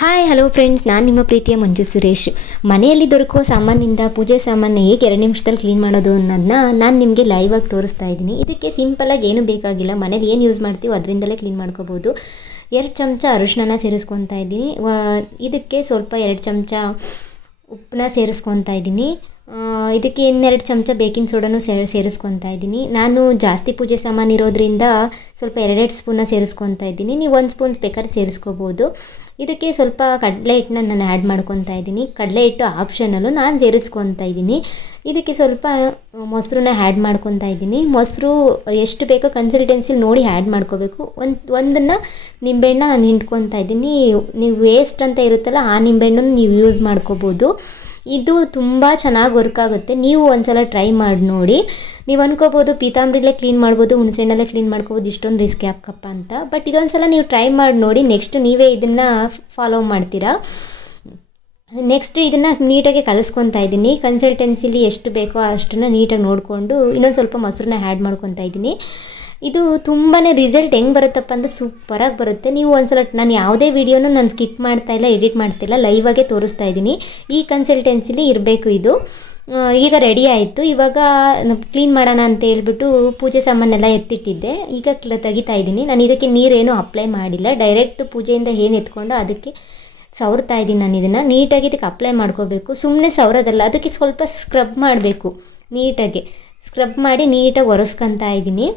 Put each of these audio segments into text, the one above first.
Hi hello friends, ನಾನು ನಿಮ್ಮ ಪ್ರೀತಿಯ ಮಂಜು ಸುರೇಶ್. ಮನೆಯಲ್ಲಿ ದೊರಕುವ ಸಾಮಾನಿಂದ ಪೂಜೆ ಸಾಮಾನು ಹೇಗೆ 2 ನಿಮಿಷದಲ್ಲಿ ಕ್ಲೀನ್ ಮಾಡೋದು ಅನ್ನೋದನ್ನ ನಾನು ನಿಮಗೆ ಲೈವ್ ಆಗಿ ತೋರಿಸ್ತಾ ಇದ್ದೀನಿ. ಇದಕ್ಕೆ ಸಿಂಪಲಾಗಿ ಏನು ಬೇಕಾಗಿಲ್ಲ, ಮನೇಲಿ ಏನು ಯೂಸ್ ಮಾಡ್ತೀವೋ ಅದರಿಂದಲೇ ಕ್ಲೀನ್ ಮಾಡ್ಕೋಬೋದು. 2 ಚಮಚ ಅರಿಶಿನ ಸೇರಿಸ್ಕೊತಾ ಇದ್ದೀನಿ. ಇದಕ್ಕೆ ಸ್ವಲ್ಪ 2 ಚಮಚ ಉಪ್ಪನ್ನ ಸೇರಿಸ್ಕೊತಾ ಇದ್ದೀನಿ. ಇದಕ್ಕೆ 2 ಚಮಚ ಬೇಕಿಂಗ್ ಸೋಡಾನು ಸೇರಿಸ್ಕೊತಾ ಇದ್ದೀನಿ. ನಾನು ಜಾಸ್ತಿ ಪೂಜೆ ಸಾಮಾನು ಇರೋದ್ರಿಂದ ಸ್ವಲ್ಪ 2 ಸ್ಪೂನ್ನ ಸೇರಿಸ್ಕೊತಾ ಇದ್ದೀನಿ. ನೀವು 1 ಸ್ಪೂನ್ ಬೇಕಾದ್ರೆ ಸೇರಿಸ್ಕೋಬೋದು. ಇದಕ್ಕೆ ಸ್ವಲ್ಪ ಕಡಲೆ ಹಿಟ್ಟನ್ನ ನಾನು ಆ್ಯಡ್ ಮಾಡ್ಕೊತಾ ಇದ್ದೀನಿ. ಕಡಲೆ ಹಿಟ್ಟು ಆಪ್ಷನಲ್ಲು, ನಾನು ಸೇರಿಸ್ಕೊತಾ ಇದ್ದೀನಿ. ಇದಕ್ಕೆ ಸ್ವಲ್ಪ ಮೊಸರನ್ನ ಆ್ಯಡ್ ಮಾಡ್ಕೊತಾ ಇದ್ದೀನಿ. ಮೊಸರು ಎಷ್ಟು ಬೇಕೋ ಕನ್ಸಿಸ್ಟೆನ್ಸಿಲಿ ನೋಡಿ ಆ್ಯಡ್ ಮಾಡ್ಕೋಬೇಕು. ಒಂದನ್ನು ನಿಂಬೆಹಣ್ಣ ನಾನು ಹಿಂಡ್ಕೊತಾ ಇದ್ದೀನಿ. ನೀವು ವೇಸ್ಟ್ ಅಂತ ಇರುತ್ತಲ್ಲ, ಆ ನಿಂಬೆಹಣ್ಣನ್ನು ನೀವು ಯೂಸ್ ಮಾಡ್ಕೋಬೋದು. ಇದು ತುಂಬ ಚೆನ್ನಾಗಿ ವರ್ಕ್ ಆಗುತ್ತೆ. ನೀವು ಒಂದ್ಸಲ ಟ್ರೈ ಮಾಡಿ ನೋಡಿ. ನೀವು ಅನ್ಕೋಬೋದು ಪೀತಾಂಬರಿಲೇ ಕ್ಲೀನ್ ಮಾಡ್ಬೋದು, ಹುಣಸೆಹಣ್ಣಲ್ಲೇ ಕ್ಲೀನ್ ಮಾಡ್ಕೋಬೋದು, ಇಷ್ಟೊಂದು ರಿಸ್ಕ್ ಯಾಕಪ್ಪ ಅಂತ. ಬಟ್ ಇದೊಂದ್ಸಲ ನೀವು ಟ್ರೈ ಮಾಡಿ ನೋಡಿ, ನೆಕ್ಸ್ಟ್ ನೀವೇ ಇದನ್ನು ಫಾಲೋ ಮಾಡ್ತೀರಾ. ನೆಕ್ಸ್ಟ್ ಇದನ್ನು ನೀಟಾಗಿ ಕಲಿಸ್ಕೊತಾ ಇದ್ದೀನಿ. ಕನ್ಸಿಸ್ಟೆನ್ಸಿಲಿ ಎಷ್ಟು ಬೇಕೋ ಅಷ್ಟನ್ನು ನೀಟಾಗಿ ನೋಡಿಕೊಂಡು ಇನ್ನೊಂದು ಸ್ವಲ್ಪ ಮೊಸರನ್ನ ಆ್ಯಡ್ ಮಾಡ್ಕೊತಾ ಇದ್ದೀನಿ. ಇದು ತುಂಬಾ ರಿಸಲ್ಟ್ ಹೆಂಗೆ ಬರುತ್ತಪ್ಪ ಅಂದರೆ ಸೂಪರಾಗಿ ಬರುತ್ತೆ. ನೀವು ಒಂದ್ಸಲ, ನಾನು ಯಾವುದೇ ವೀಡಿಯೋನೂ ನಾನು ಸ್ಕಿಪ್ ಮಾಡ್ತಾಯಿಲ್ಲ, ಎಡಿಟ್ ಮಾಡ್ತಿಲ್ಲ, ಲೈವಾಗೇ ತೋರಿಸ್ತಾ ಇದ್ದೀನಿ. ಈ ಕನ್ಸಿಸ್ಟೆನ್ಸಿಲಿ ಇರಬೇಕು ಇದು. ಈಗ ರೆಡಿ ಆಯಿತು. ಇವಾಗ ಕ್ಲೀನ್ ಮಾಡೋಣ ಅಂತ ಹೇಳ್ಬಿಟ್ಟು ಪೂಜೆ ಸಾಮಾನೆಲ್ಲ ಎತ್ತಿಟ್ಟಿದ್ದೆ. ಈಗ ತೆಗಿತಾ ಇದ್ದೀನಿ. ನಾನು ಇದಕ್ಕೆ ನೀರೇನು ಅಪ್ಲೈ ಮಾಡಿಲ್ಲ, ಡೈರೆಕ್ಟ್ ಪೂಜೆಯಿಂದ ಏನು ಎತ್ಕೊಂಡು ಅದಕ್ಕೆ ಸವರ್ತಾ ಇದ್ದೀನಿ. ನಾನು ಇದನ್ನು ನೀಟಾಗಿ ಇದಕ್ಕೆ ಅಪ್ಲೈ ಮಾಡ್ಕೋಬೇಕು. ಸುಮ್ಮನೆ ಸವರೋದಲ್ಲ, ಅದಕ್ಕೆ ಸ್ವಲ್ಪ ಸ್ಕ್ರಬ್ ಮಾಡಬೇಕು. ನೀಟಾಗಿ ಸ್ಕ್ರಬ್ ಮಾಡಿ ನೀಟಾಗಿ ಒರೆಸ್ಕೊತಾ ಇದ್ದೀನಿ.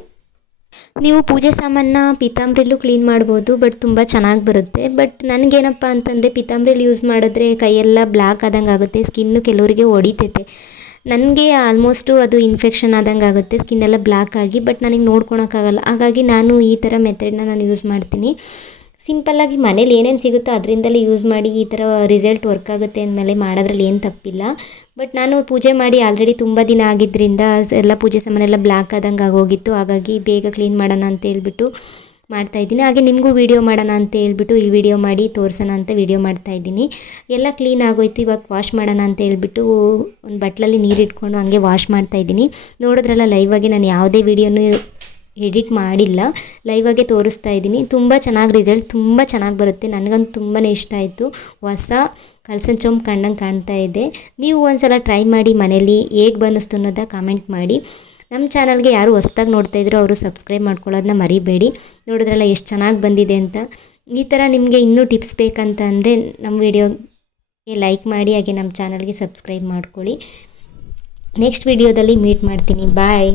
ನೀವು ಪೂಜೆ ಸಾಮಾನ ಪೀತಾಂಬರಿಲೂ ಕ್ಲೀನ್ ಮಾಡ್ಬೋದು, ಬಟ್ ತುಂಬ ಚೆನ್ನಾಗಿ ಬರುತ್ತೆ. ಬಟ್ ನನಗೇನಪ್ಪ ಅಂತಂದರೆ ಪೀತಾಂಬರಿಲಿ ಯೂಸ್ ಮಾಡಿದ್ರೆ ಕೈಯೆಲ್ಲ ಬ್ಲ್ಯಾಕ್ ಆದಂಗೆ ಆಗುತ್ತೆ, ಸ್ಕಿನ್ನು ಕೆಲವರಿಗೆ ಹೊಡಿತೈತೆ. ನನಗೆ ಆಲ್ಮೋಸ್ಟು ಅದು ಇನ್ಫೆಕ್ಷನ್ ಆದಂಗೆ ಆಗುತ್ತೆ, ಸ್ಕಿನ್ನೆಲ್ಲ ಬ್ಲ್ಯಾಕ್ ಆಗಿ. ಬಟ್ ನನಗೆ ನೋಡ್ಕೊಳಕ್ಕಾಗಲ್ಲ, ಹಾಗಾಗಿ ನಾನು ಈ ಥರ ಮೆಥಡ್ನ ನಾನು ಯೂಸ್ ಮಾಡ್ತೀನಿ. ಸಿಂಪಲ್ಲಾಗಿ ಮನೇಲಿ ಏನೇನು ಸಿಗುತ್ತೋ ಅದರಿಂದಲೇ ಯೂಸ್ ಮಾಡಿ ಈ ಥರ ರಿಸಲ್ಟ್ ವರ್ಕ್ ಆಗುತ್ತೆ ಅಂದಮೇಲೆ ಮಾಡೋದ್ರಲ್ಲಿ ಏನು ತಪ್ಪಿಲ್ಲ. ಬಟ್ ನಾನು ಪೂಜೆ ಮಾಡಿ ಆಲ್ರೆಡಿ ತುಂಬ ದಿನ ಆಗಿದ್ದರಿಂದ ಎಲ್ಲ ಪೂಜೆ ಸಾಮಾನೆಲ್ಲ ಬ್ಲ್ಯಾಕ್ ಆದಂಗೆ ಆಗೋಗಿತ್ತು. ಹಾಗಾಗಿ ಬೇಗ ಕ್ಲೀನ್ ಮಾಡೋಣ ಅಂತ ಹೇಳ್ಬಿಟ್ಟು ಮಾಡ್ತಾಯಿದ್ದೀನಿ. ಹಾಗೆ ನಿಮಗೂ ವೀಡಿಯೋ ಮಾಡೋಣ ಅಂತ ಹೇಳ್ಬಿಟ್ಟು ಈ ವಿಡಿಯೋ ಮಾಡಿ ತೋರಿಸೋಣ ಅಂತ ವಿಡಿಯೋ ಮಾಡ್ತಾಯಿದ್ದೀನಿ. ಎಲ್ಲ ಕ್ಲೀನ್ ಆಗೋಯ್ತು. ಇವಾಗ ವಾಶ್ ಮಾಡೋಣ ಅಂತ ಹೇಳ್ಬಿಟ್ಟು ಒಂದು ಬಟ್ಲಲ್ಲಿ ನೀರು ಇಟ್ಕೊಂಡು ಹಂಗೆ ವಾಶ್ ಮಾಡ್ತಾಯಿದ್ದೀನಿ. ನೋಡಿದ್ರಲ್ಲ, ಲೈವಾಗಿ ನಾನು ಯಾವುದೇ ವೀಡಿಯೋನು ಎಡಿಟ್ ಮಾಡಿಲ್ಲ, ಲೈವಾಗೇ ತೋರಿಸ್ತಾ ಇದ್ದೀನಿ. ತುಂಬ ಚೆನ್ನಾಗಿ ರಿಸಲ್ಟ್ ತುಂಬ ಚೆನ್ನಾಗಿ ಬರುತ್ತೆ. ನನಗಂತೂ ತುಂಬಾ ಇಷ್ಟ ಆಯಿತು. ಹೊಸ ಕಳ್ಸನ್ ಚೊಂಬು ಕಂಡಂಗೆ ಕಾಣ್ತಾ ಇದೆ. ನೀವು ಒಂದ್ಸಲ ಟ್ರೈ ಮಾಡಿ ಮನೇಲಿ, ಹೇಗೆ ಬಂದಿಸ್ತು ಅನ್ನೋದ ಕಾಮೆಂಟ್ ಮಾಡಿ. ನಮ್ಮ ಚಾನಲ್ಗೆ ಯಾರು ಹೊಸ್ದಾಗಿ ನೋಡ್ತಾಯಿದ್ರು ಅವರು ಸಬ್ಸ್ಕ್ರೈಬ್ ಮಾಡ್ಕೊಳ್ಳೋದನ್ನ ಮರಿಬೇಡಿ. ನೋಡಿದ್ರಲ್ಲ ಎಷ್ಟು ಚೆನ್ನಾಗಿ ಬಂದಿದೆ ಅಂತ. ಈ ಥರ ನಿಮಗೆ ಇನ್ನೂ ಟಿಪ್ಸ್ ಬೇಕಂತ ಅಂದರೆ ನಮ್ಮ ವಿಡಿಯೋಗೆ ಲೈಕ್ ಮಾಡಿ, ಹಾಗೆ ನಮ್ಮ ಚಾನಲ್ಗೆ ಸಬ್ಸ್ಕ್ರೈಬ್ ಮಾಡ್ಕೊಳ್ಳಿ. ನೆಕ್ಸ್ಟ್ ವಿಡಿಯೋದಲ್ಲಿ ಮೀಟ್ ಮಾಡ್ತೀನಿ. ಬಾಯ್.